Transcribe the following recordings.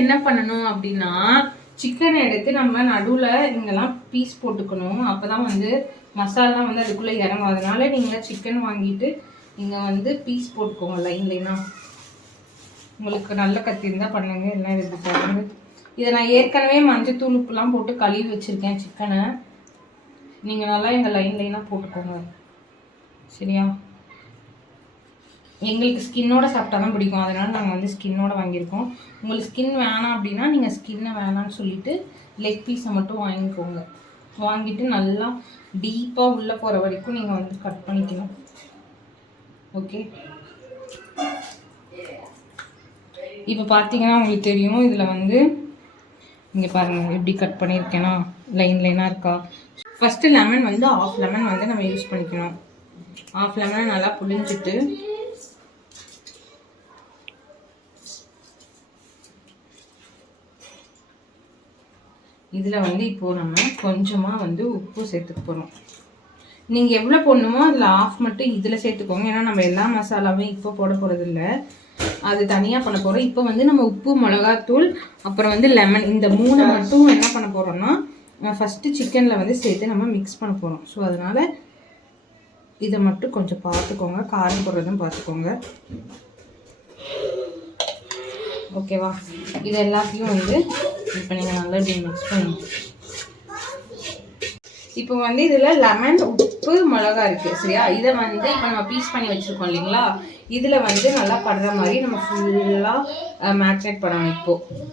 என்ன பண்ணணும் அப்படின்னா சிக்கனை எடுத்து நம்ம நடுவில் இங்கெல்லாம் பீஸ் போட்டுக்கணும். அப்போ தான் வந்து மசாலா வந்து அதுக்குள்ளே இறங்கும். அதனால நீங்கள் சிக்கன் வாங்கிட்டு நீங்கள் வந்து பீஸ் போட்டுக்கோங்க லைன்லைனா. உங்களுக்கு நல்ல கத்தி இருந்தால் பண்ணுங்க, எல்லாம் இது போடுறது. இதை நான் ஏற்கனவே மஞ்சத்தூள் உப்புலாம் போட்டு கழுவி வச்சுருக்கேன் சிக்கனை. நீங்கள் நல்லா இந்த லைனாக போட்டுக்கோங்க, சரியா? எங்களுக்கு ஸ்கின்னோட சாப்பிட்டா தான் பிடிக்கும், அதனால நாங்கள் வந்து ஸ்கின்னோட வாங்கியிருக்கோம். உங்களுக்கு ஸ்கின் வேணாம் அப்படின்னா நீங்கள் ஸ்கின்னை வேணான்னு சொல்லிட்டு லெக் பீஸை மட்டும் வாங்கிக்கோங்க. வாங்கிட்டு நல்லா டீப்பாக உள்ளே போகிற வரைக்கும் நீங்கள் வந்து கட் பண்ணிக்கணும். ஓகே, இப்போ பார்த்தீங்கன்னா உங்களுக்கு தெரியும், இதில் வந்து இங்கே பாருங்கள் எப்படி கட் பண்ணியிருக்கேன்னா லைனாக இருக்கா. ஃபஸ்ட்டு லெமன் வந்து ஆஃப் லெமன் வந்து நம்ம யூஸ் பண்ணிக்கணும். ஆஃப் லெமனை நல்லா புளிஞ்சிட்டு இதில் வந்து இப்போது நம்ம கொஞ்சமாக வந்து உப்பு சேர்த்துக்க போகிறோம். நீங்கள் எவ்வளோ போடணுமோ அதில் ஆஃப் மட்டும் இதில் சேர்த்துக்கோங்க. ஏன்னா நம்ம எல்லா மசாலாவும் இப்போ போட போகிறது இல்லை, அது தனியாக பண்ண போகிறோம். இப்போ வந்து நம்ம உப்பு, மிளகாத்தூள், அப்புறம் வந்து லெமன், இந்த 3 மட்டும் என்ன பண்ண போகிறோம்னா ஃபஸ்ட்டு சிக்கனில் வந்து சேர்த்து நம்ம மிக்ஸ் பண்ண போகிறோம். ஸோ அதனால் இதை மட்டும் கொஞ்சம் பார்த்துக்கோங்க, காரம் போடுறதும் பார்த்துக்கோங்க, ஓகேவா? இது எல்லாத்தையும் வந்து இப்போ நீங்கள் நல்லா மிக்ஸ் பண்ணுங்க. இப்போ வந்து இதில் லெமன், உப்பு, மிளகா இருக்குது, சரியா? இதை வந்து இப்போ நம்ம பீஸ் பண்ணி வச்சுருக்கோம் இல்லைங்களா, இதில் வந்து நல்லா படுற மாதிரி நம்ம ஃபுல்லாக மேக்னேட் பண்ணணும். இப்போது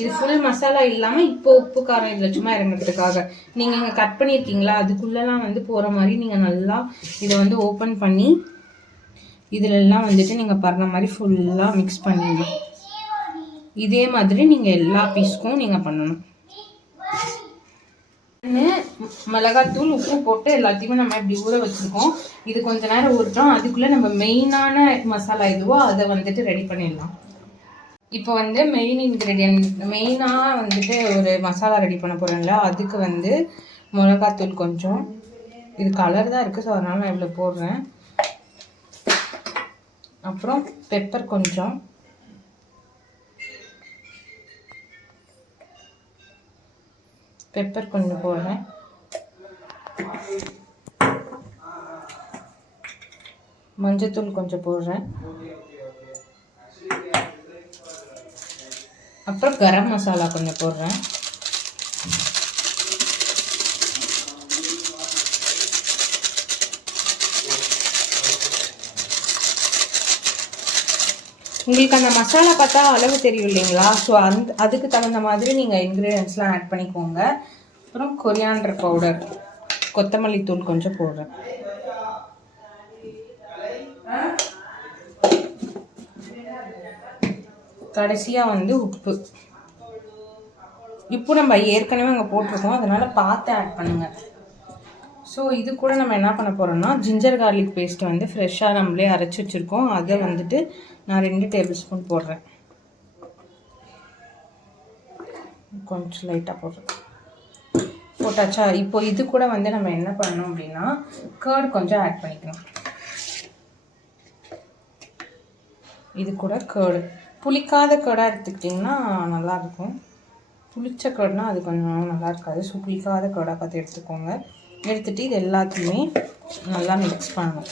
இது ஃபுல் மசாலா இல்லாமல் இப்போ உப்பு காரம் இதில் சும்மா இறங்குறதுக்காக நீங்கள் இங்கே கட் பண்ணியிருக்கீங்களா, அதுக்குள்ளெல்லாம் வந்து போகிற மாதிரி நீங்கள் நல்லா இதை வந்து ஓப்பன் பண்ணி இதிலெல்லாம் வந்துட்டு நீங்கள் படுற மாதிரி ஃபுல்லாக மிக்ஸ் பண்ணிடணும். இதே மாதிரி நீங்கள் எல்லா பீஸ்க்கும் நீங்கள் பண்ணணும். மிளகாத்தூள், உப்பு போட்டு எல்லாத்தையுமே நம்ம இப்படி ஊற வச்சுருக்கோம். இது கொஞ்ச நேரம் ஊறட்டும். அதுக்குள்ளே நம்ம மெயினான மசாலா எதுவோ அதை வந்துட்டு ரெடி பண்ணிடலாம். இப்போ வந்து மெயின் இன்க்ரீடியன்ட், மெயினாக வந்துட்டு ஒரு மசாலா ரெடி பண்ண போகிறேன்ல, அதுக்கு வந்து மிளகாத்தூள் கொஞ்சம், இது கலர் தான் இருக்குது, ஸோ அதனால் நான் இவ்வளோ போடுறேன். அப்புறம் பெப்பர் கொஞ்சம், போடுறேன். மஞ்சத்தூள் கொஞ்சம் போடுறேன். அப்புறம் கரம் மசாலா கொஞ்சம் போடுறேன். உங்களுக்கு அந்த மசாலா பார்த்தா அளவு தெரியும் இல்லைங்களா, ஸோ அதுக்கு தகுந்த மாதிரி நீங்கள் இன்க்ரீடியன்ட்ஸ்லாம் ஆட் பண்ணிக்கோங்க. அப்புறம் கொரியாண்டர் பவுடர், கொத்தமல்லி தூள் கொஞ்சம் போடுறேன். கடைசியாக வந்து உப்பு. இப்போ நம்ம ஏற்கனவே அங்கே போட்டிருக்கோம், அதனால் பார்த்து ஆட் பண்ணுங்கள். ஸோ இது கூட நம்ம என்ன பண்ண போகிறோம்னா ஜிஞ்சர் கார்லிக் பேஸ்ட் வந்து ஃப்ரெஷ்ஷாக நம்மளே அரைச்சி வச்சுருக்கோம். அதை வந்துட்டு நான் 2 டேபிள் ஸ்பூன் போடுறேன். கொஞ்சம் லைட்டாக போடுறேன். போட்டாச்சா? இப்போ இது கூட வந்து நம்ம என்ன பண்ணணும் அப்படின்னா கர்ட் கொஞ்சம் ஆட் பண்ணிக்கணும். இது கூட கர்டு, புளிக்காத கர்டாக எடுத்துக்கிட்டிங்கன்னா நல்லாயிருக்கும். புளிச்ச கர்டுனா அது கொஞ்சம் நல்லா இருக்காது. ஸோ புளிக்காத கர்டாக பார்த்து எடுத்துக்கோங்க. எடுத்துகிட்டு இது எல்லாத்தையுமே நல்லா மிக்ஸ் பண்ணணும்.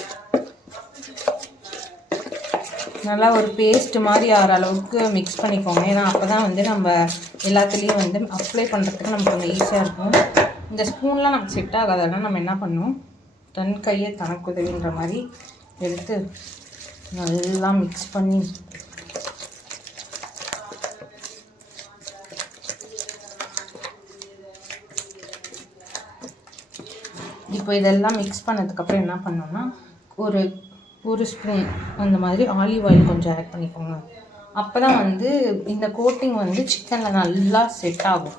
நல்லா ஒரு பேஸ்ட் மாதிரி ஆகிற அளவுக்கு மிக்ஸ் பண்ணிக்கோங்க. ஏன்னா அப்போ தான் வந்து நம்ம எல்லாத்துலேயும் வந்து அப்ளை பண்ணுறதுக்கு நமக்கு கொஞ்சம் ஈஸியாக இருக்கும். இந்த ஸ்பூன்லாம் நமக்கு செட் ஆகாதுன்னா நம்ம என்ன பண்ணணும், தன் கையை தனக்கு உதவின்ற மாதிரி எடுத்து நல்லா மிக்ஸ் பண்ணி இப்போ இதெல்லாம் மிக்ஸ் பண்ணதுக்கப்புறம் என்ன பண்ணோம்னா ஒரு ஸ்பூன் அந்த மாதிரி ஆலிவ் ஆயில் கொஞ்சம் ஆட் பண்ணிக்கோங்க. அப்போ தான் வந்து இந்த கோட்டிங் வந்து சிக்கனில் நல்லா செட் ஆகும்.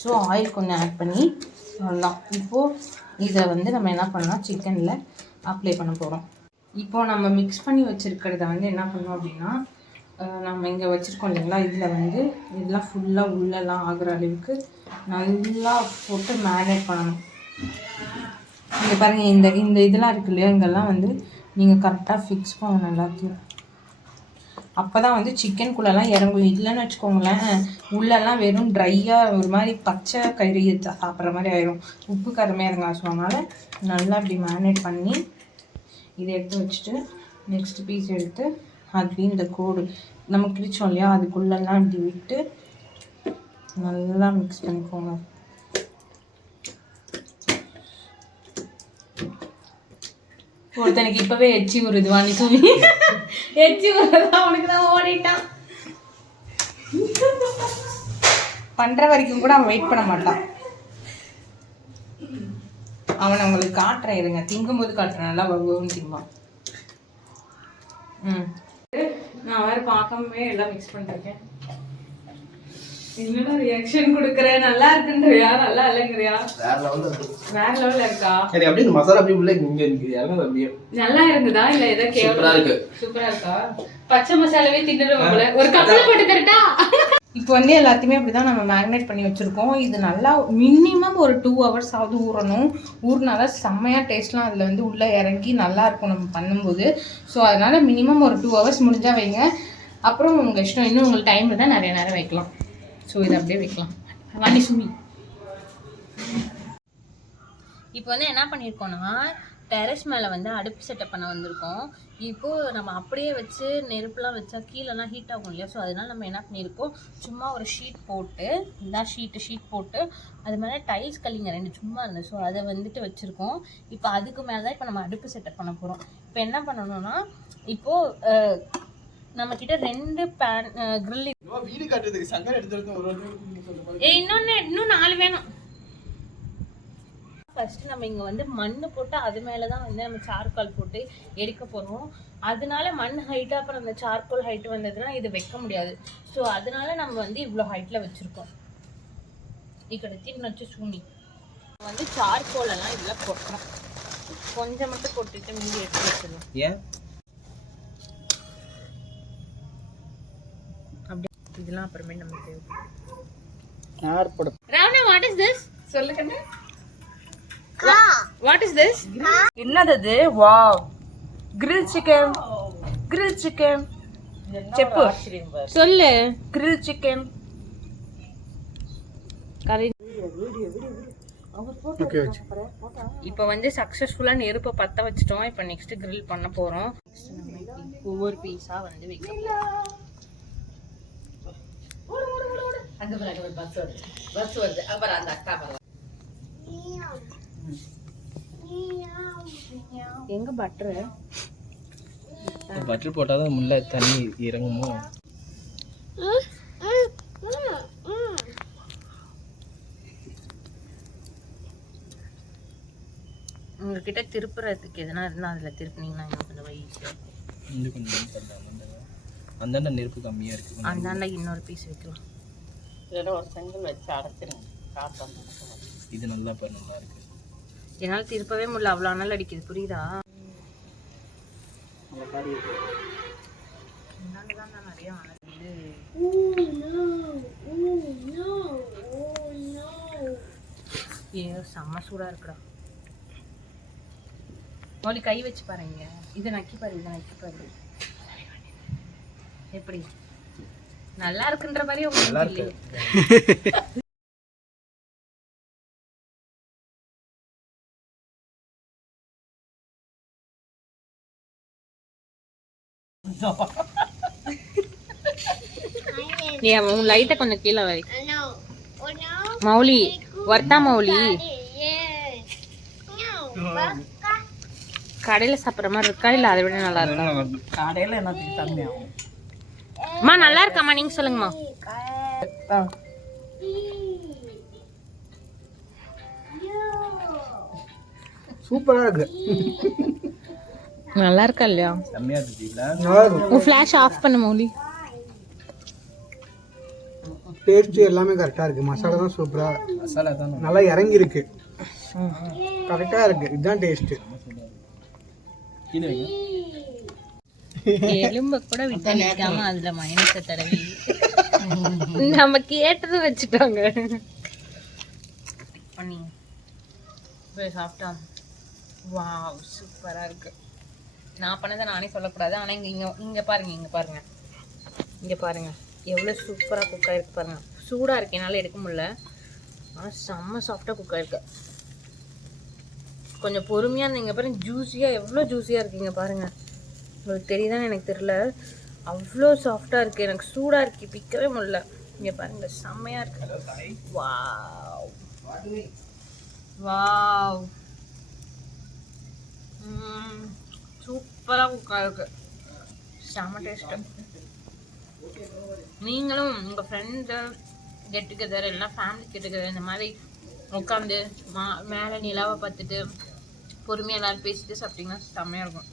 ஸோ ஆயில் கொஞ்சம் ஆட் பண்ணி நல்லா இப்போது இதை வந்து நம்ம என்ன பண்ணலாம், சிக்கனில் அப்ளை பண்ண போகிறோம். இப்போது நம்ம மிக்ஸ் பண்ணி வச்சுருக்கிறத வந்து என்ன பண்ணோம் அப்படின்னா நம்ம இங்கே வச்சுருக்கோம் இல்லைங்களா, இதில் வந்து இதெல்லாம் ஃபுல்லாக உள்ளெல்லாம் ஆகிற அளவுக்கு நல்லா போட்டு மேரினேட் பண்ணணும். இங்கே பாருங்கள், இந்த இதெல்லாம் இருக்குது இல்லையா, இங்கெல்லாம் வந்து நீங்கள் கரெக்டாக ஃபிக்ஸ் பண்ணணும் எல்லாத்தையும். அப்போ தான் வந்து சிக்கனுக்குள்ளெல்லாம் இறங்கும். இல்லைன்னு வச்சுக்கோங்களேன், உள்ளெல்லாம் வெறும் ட்ரையாக ஒரு மாதிரி பச்சை கறி சாப்பிட்ற மாதிரி ஆயிரும். உப்பு கருமையாக இறங்க. ஸோ அதனால் நல்லா இப்படி மேரினேட் பண்ணி இதை எடுத்து வச்சுட்டு நெக்ஸ்ட் பீஸ் எடுத்து அதுலேயும் இந்த கோடு நம்ம கிழிச்சோம் இல்லையா, அதுக்குள்ளெல்லாம் இப்படி விட்டு நல்லா மிக்ஸ் பண்ணிக்கோங்க. ஒருத்தனுக்கு இப்பவே எச்சி வருது, வாணி தூவி எச்சி வருதா அவனுக்கு தான் ஓடிட்டான். பண்ற வரைக்கும் கூட அவன் வெயிட் பண்ண மாட்டான். அவனை உங்களுக்கு காட்டுறேன் இருங்க, திங்கும்போது காட்டுறேன். நல்லா வகுன்னு திம்பான். நான் வேற பார்க்காமவே எல்லாம் மிக்ஸ் பண்ணிருக்கேன். என்னடா ரியாக்ஷன் கொடுக்குறேன்? நல்லா இருக்குன்றியா நல்லா இல்லைங்கிறியா? வேற லெவல்ல இருக்கா? சரி, அப்படியே இந்த மசாலா அப்படியே உள்ள இங்க இருக்கு. அப்படியே நல்லா இருக்குதா இல்ல ஏதோ சூப்பரா இருக்கு? சூப்பரா இருக்கா? பச்சை மசாலாவே தின்னுறோம் போல. ஒரு கப்பல போட்டு கரெக்ட்டா? இப்போ வந்து எல்லாத்தையுமே அப்படிதான் நம்ம மேரினேட் பண்ணி வச்சிருக்கோம். இது நல்லா மினிமம் ஒரு 2 hours ஆகுது ஊறணும். ஊறினாதான் செம்மையா டேஸ்ட்லாம் அதில் வந்து உள்ளே இறங்கி நல்லா இருக்கும் நம்ம பண்ணும்போது. ஸோ அதனால மினிமம் ஒரு 2 hours முடிஞ்சா வைங்க. அப்புறம் உங்கள் இஷ்டம், இன்னும் உங்களுக்கு டைம் இருந்தால் நிறைய நேரம் வைக்கலாம். ஸோ இதை அப்படியே வைக்கலாம். வாணி சுமி இப்போ வந்து என்ன பண்ணியிருக்கோம்னா, டெரஸ் மேலே வந்து அடுப்பு செட்டப் பண்ண வந்திருக்கோம். இப்போது நம்ம அப்படியே வச்சு நெருப்புலாம் வச்சா கீழெல்லாம் ஹீட் ஆகும் இல்லையா? ஸோ அதனால நம்ம என்ன பண்ணியிருக்கோம், சும்மா ஒரு ஷீட் போட்டு, இந்த ஷீட் போட்டு அது மேலே டைல்ஸ் கல்லிங்க 2 சும்மா இருந்தது. ஸோ அதை வந்துட்டு வச்சுருக்கோம். இப்போ அதுக்கு மேலே தான் இப்போ நம்ம அடுப்பு செட்டப் பண்ண போகிறோம். இப்போ என்ன பண்ணணும்னா, இப்போது நம்மக்கிட்ட 2 பேன் கிரில். வீடு காட்டுறதுக்கு சங்கர் எடுத்து இன்னும் 4 வேணும். ஃபர்ஸ்ட் நம்ம இங்கே வந்து மண் போட்டு அது மேலே தான் வந்து நம்ம சார்கால் போட்டு எடுக்க போகிறோம். அதனால மண் ஹைட்டாக அப்புறம் அந்த சார்கோல் ஹைட் வந்ததுன்னா இது வைக்க முடியாது. ஸோ அதனால நம்ம வந்து இவ்வளோ ஹைட்டில் வச்சுருக்கோம். இக்கடத்தி வச்சு சூனி வந்து சார்கோல் எல்லாம் இதில் கொட்டுறோம். கொஞ்சம் மட்டும் கொட்டிட்டு மீதி எடுத்து வச்சிடலாம். ஏன் அப்படி இதெல்லாம் அப்புறமே நம்ம தேவைப்படும். Ravana, what is this? சொல்லுங்க. What is this? என்னது? Wow. Grilled chicken. Grilled chicken. செப்பு சொல்லு. Grilled chicken. கறி. ஓகே. இப்போ வந்து சக்சஸ்ஃபுல்லா நெருப்பை பத்த வச்சிட்டோம். இப்போ நெக்ஸ்ட் grill பண்ண போறோம். ஒவ்வொரு பீஸா வந்து வைக்கலாம். அங்க பாருங்க, பஸ் வருது. அப்புறம் அந்த அக்கா பாருங்க. எங்க பட்டர் போட்டாதான் முள்ள தண்ணி இறங்குமோ? உங்ககிட்ட திருப்புறதுக்கு எதனா இருந்தா அதுல திருப்பினீங்கன்னா கொஞ்சம் ஈஸியா அந்தாண்ட நெருப்பு கம்மியா இருக்கு. அந்தாண்ட இன்னொரு பீஸ் வைக்கலாம். இதோட ஒரு செங்கல் வச்சு அடைச்சிருங்க. இது நல்லா இருக்கு. என்னால் திருப்பவே முடியல, அவ்வளோ அனல் அடிக்குது. புரியுதா? நிறைய செம்ம சூடா இருக்குடா. மொழி கை வச்சு பாருங்க. இதை நக்கி பாரு. எப்படி நல்லா இருக்குன்ற மாதிரி உங்களுக்கு உன் லைட்டை கொஞ்சம் கீழே வை. மௌலி வர்த்தா மௌலி. கடையில சாப்பிட்ற மாதிரி இருக்கா இல்ல அதை விட நல்லா இருக்கா? கடையில என்னத்துக்கு தண்ணி அம்மா நல்லா இருக்காம்மா, நீங்க சொல்லுங்கம்மா. சூப்பரா இருக்கு. நல்லா இருக்கா இல்லையா? செம்மையா இருக்கு. உன் ஃபிளாஷ் ஆஃப் பண்ணு மௌலி. டேஸ்ட் எல்லாமே கரெக்டா இருக்கு. மசாலா தான் சூப்பரா, மசாலா தான் நல்லா இறங்கி இருக்கு. கரெக்டா இருக்கு. இதுதான் டேஸ்ட். எலும்ப கூட விட்டு நிக்காம அதுல மைனஸை தடவி நம்ம கேட்டது வச்சுட்டாங்க. பண்ணி சாப்பிட்டா வாவ் சூப்பரா இருக்கு. நான் பண்ணதை நானே சொல்லக்கூடாது. ஆனா இங்க பாருங்க. இங்கே பாருங்கள் எவ்வளோ சூப்பராக குக் ஆகிருக்கு பாருங்கள். சூடாக இருக்கு என்னால் எடுக்க முடியல, ஆனால் செம்ம சாஃப்டாக குக் ஆகிருக்கு. கொஞ்சம் பொறுமையாக இருந்தீங்க பாருங்கள், ஜூஸியாக எவ்வளோ ஜூஸியாக இருக்குங்க பாருங்கள். உங்களுக்கு தெரியுதான்னு எனக்கு தெரியல, அவ்வளோ சாஃப்டாக இருக்குது. எனக்கு சூடாக இருக்குது, பிக்கவே முடியல. இங்கே பாருங்கள் செம்மையாக இருக்கு. வாவ் வாவ், சூப்பராக குக் ஆகிருக்கு, செம்ம டேஸ்ட்டு. நீங்களும் உங்கள் ஃப்ரெண்ட்ஸு கெட் டுகெதர் இல்லைனா ஃபேமிலி கெட் டுகெதர் இந்த மாதிரி உட்காந்து மேலே நிலாவை பார்த்துட்டு பொறுமையாக எல்லோரும் பேசிட்டு சாப்பிட்டிங்கன்னா செம்மையாக இருக்கும்.